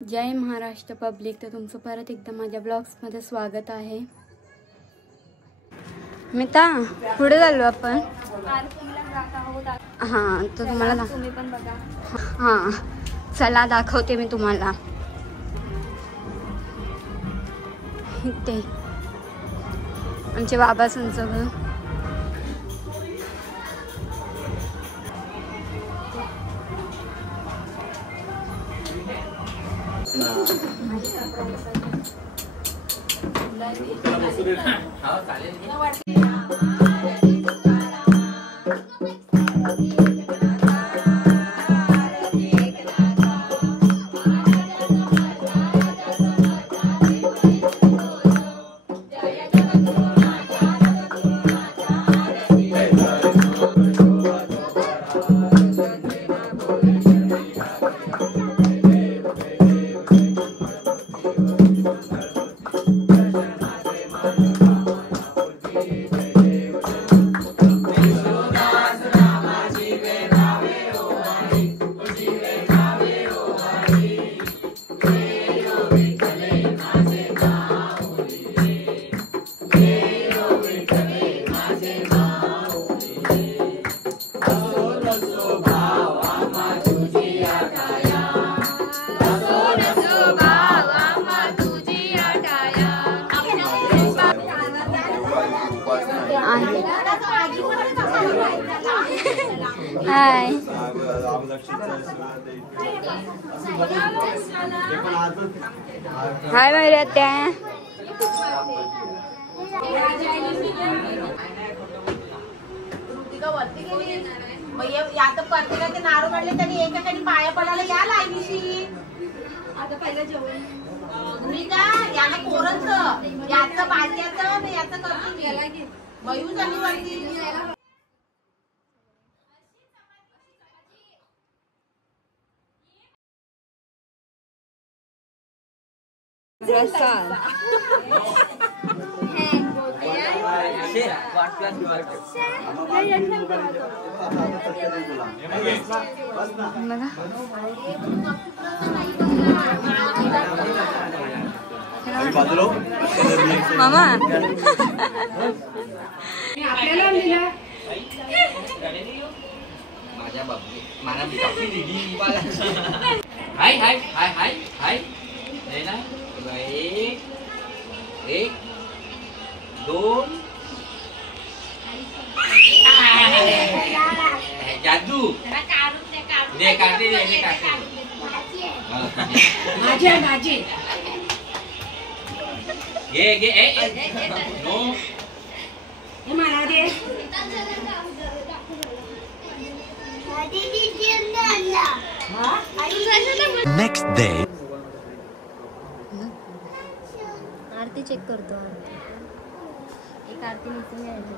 जय Maharashtra public. तर तुमचं परत एकदा माझ्या ब्लॉग्समध्ये स्वागत आहे। मिता पुढे चाललो आपण। हां तर तुम्हाला तुम्ही पण बघा। हां चला दाखवते मी तुम्हाला। इथे आमचे बाबा सगळं हाय हाय मेरे आत्या। प्रत्येकाचे नारू काढले तरी एकाकडे पाया पडायला या लाईनीशी। आता पहिलं जेवण मी का याला पोरांचं याचं बाज्याचं याचं करतो मी मयूर झाली वरती। मामा हाय हाय हाय हाय हाय एक दोन जादू दे काढते दे काढते माझे माझे घे नो हे मला दे। नेक्स्ट डे आरती चेक करतो। एक आरती निघून यायची।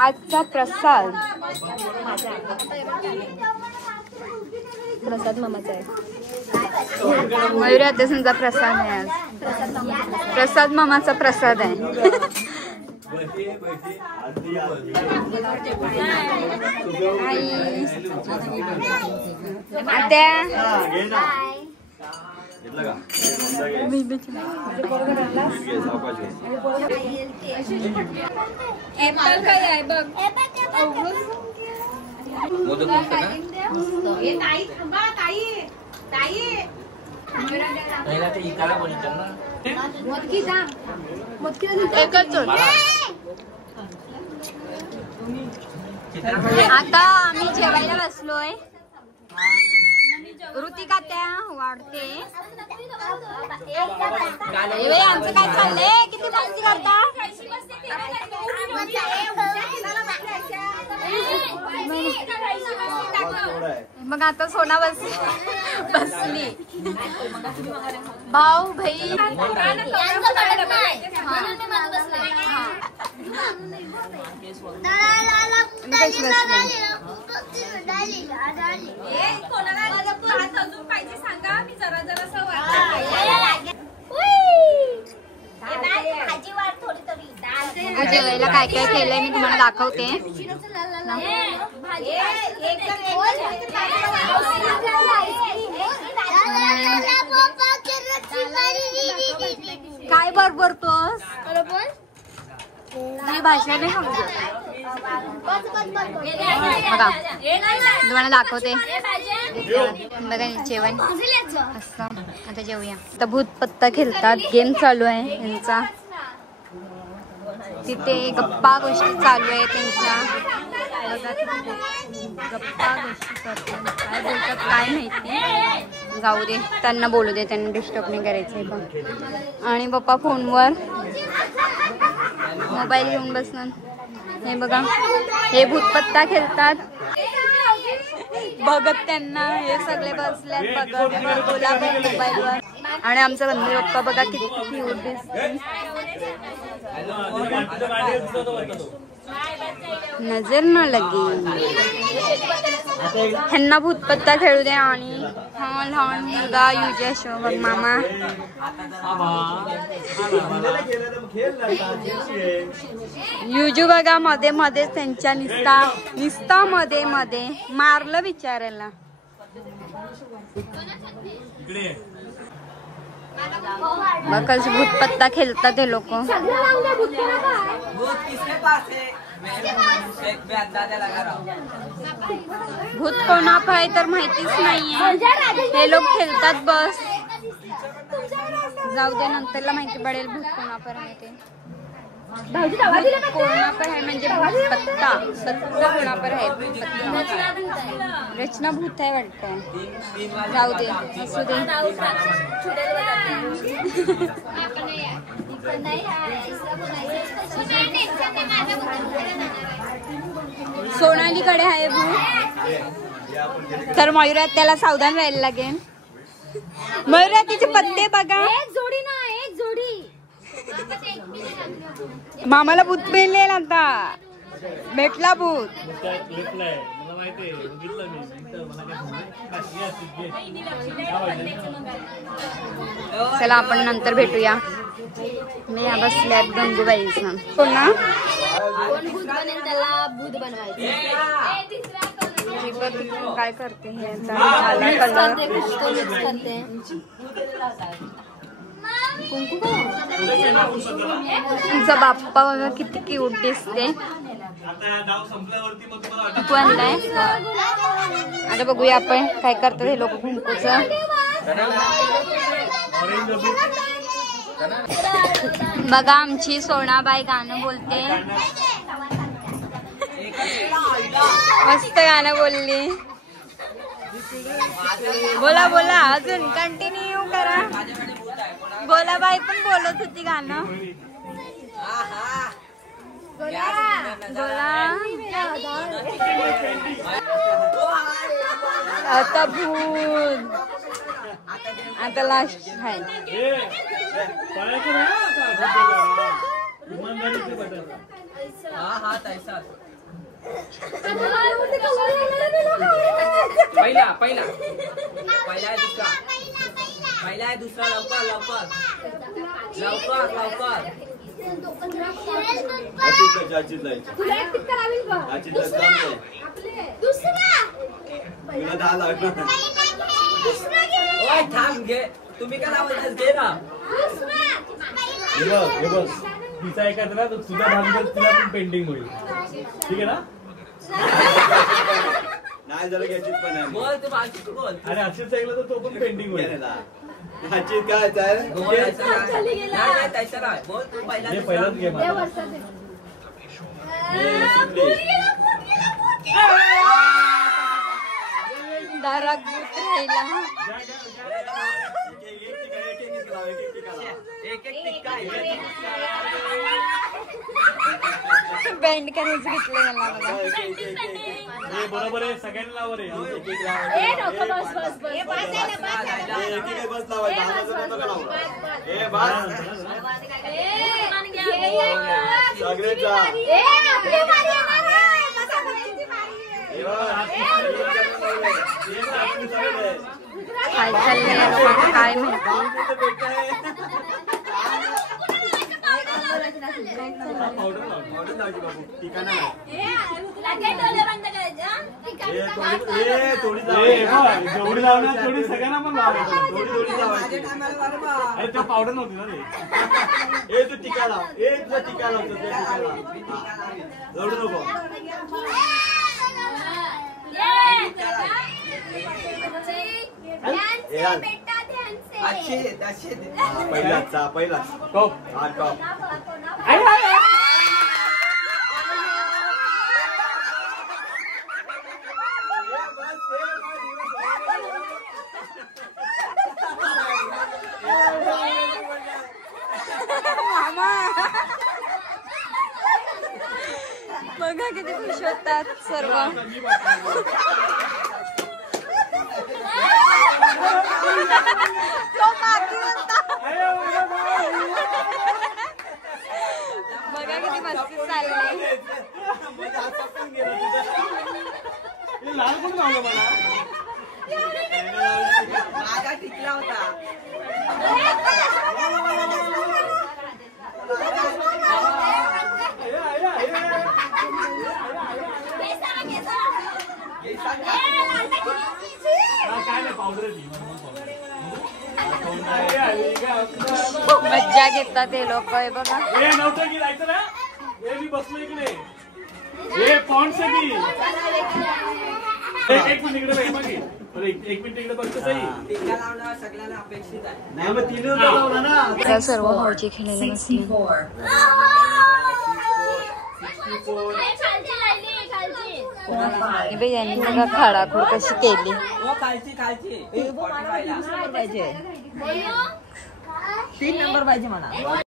आजचा प्रसाद मामाचा आहे. मयुरी आत्याचा प्रसाद आहे आज. प्रसाद मामाचा प्रसाद आहे. आत्या काय आहे बघ. ताई थांबा ताई ताई आता आम्ही जेवायला बसलोय. ऋतिका त्या वाढते. आमचं काय चाललंय? किती मस्ती करता? मग आता सोना बसली. भाऊ भाई जेवायला काय काय केलंय मी तुम्हाला दाखवते. काय बरोबरतोस भाषा नाही समजत. बघा तुम्हाला दाखवते. बघा जेवण असं. आता जेवूया. आता भूत पत्ता खेळतात. गेम चालू आहे यांचा. तिथे गप्पा गोष्टी चालू आहे त्यांच्या. गप्पा गोष्टी करतात. काय बोलतात काय माहिती. जाऊ दे त्यांना बोलू दे. त्यांना डिस्टर्ब नाही करायचंय बघ. आणि पप्पा फोनवर मोबाईल घेऊन बसणार. हे बघा हे भूतपत्ता खेळतात. बघत त्यांना हे सगळे बसल्यात बघत मोबाईलवर. आणि आमचा बंधू पप्पा बघा किती क्यूट दिसते. नजर न लगे. ह्यांना भूतपत्ता खेळू दे. आणि लहान मुलगा युजेश बघ मामा. युजू बघा मध्ये मध्ये त्यांच्या निस्ता मध्ये मध्ये मारलं बिचारायला. बघ भूतपत्ता खेळतात हे लोक. भूत कोणाप आहे तर माहितीच नाहीये. हे लोक खेळतात बस. जाऊ दे नंतरला माहिती पडेल भूत कोणापर आहे ते. कोणापर आहे म्हणजे पत्ता कोणापर आहे. रचना भूत आहे वाटतं. जाऊ दे असू दे. सोनालीकडे आहे भूत. तर मयुरा त्याला सावधान राहायला लागेल. मयुरा तिचे पत्ते बघा. एक जोडी ना एक जोडी. मामाला भूत मिळेल आता. भेटला भूत. चला आपण नंतर भेटूया. मी या बसल्यात गंगूबाईचं. पुन्हा कोण भूत बनेल त्याला भूत बनवायचं. काय करते हे तुमचा बाप्पा बघा किती क्यूट दिसते. तू आणलाय. आता बघूया आपण काय करतात हे लोक कुंकूच. बघा आमची सोनाबाई गाणं बोलते. मस्त गाणं बोलली. बोला बोला अजून कंटिन्यू करा. बोला बाई पण बोलत होती गाणं. बोला. आता भूत आता लास्ट आहे. पहिला पहिला पहिला आहे दुसरा पहिला आहे दुसरा लवकर लवकर लवकर लवकर ओय थांब घे तुम्ही काय लावायचं घे ना हे बघ तिचा एखादा ना तुझा भाग तुला पण पेंडिंग होईल ठीक आहे ना नाही जरा घ्यायची पण आहे बोल तू बाकी बोल आणि अक्षरच ऐकलं तर तो पण पेंडिंग होईल ह्याची काय बोल तू पहिला हे पहिलाच गेम दारात भूत राहिला एक एक टिक्का बँड करायचं घेतलं मला बघा हे बरोबर आहे सगळ्यांना लावर आहे बस काय चाललंय काय माहिती जेवढी लावणार थोडी सगळ्यांना पण लावायची अरे तो पावडर नव्हती ना ए तू टिका लाव ए तुझा टिका लावतो जोडू नको पहिलाच पहिलाच टॉप हा टॉप बघा किती खुश होतात सर्व तो बाकी होता बघा किती मस्ती चालली लाल पण लावलं मला माझा टिकला होता काय नाही पावडर मज्जा घेतात ते लोक बघा हे नव्हतं की जायचं ना हे मी बसलो इकडे हे पॉन्ड से की एक मिनिट इकडे बघ मागे एक मिनिट इकडे बघतो सही टिक्का लावणं सगळ्यांना अपेक्षित आहे नाही मग तिने लावला ना सर्व भाऊची खेळलेली मस्ती यांनी बघा खाडाखोड कशी केली खालची खालची 3 नंबर पाहिजे मला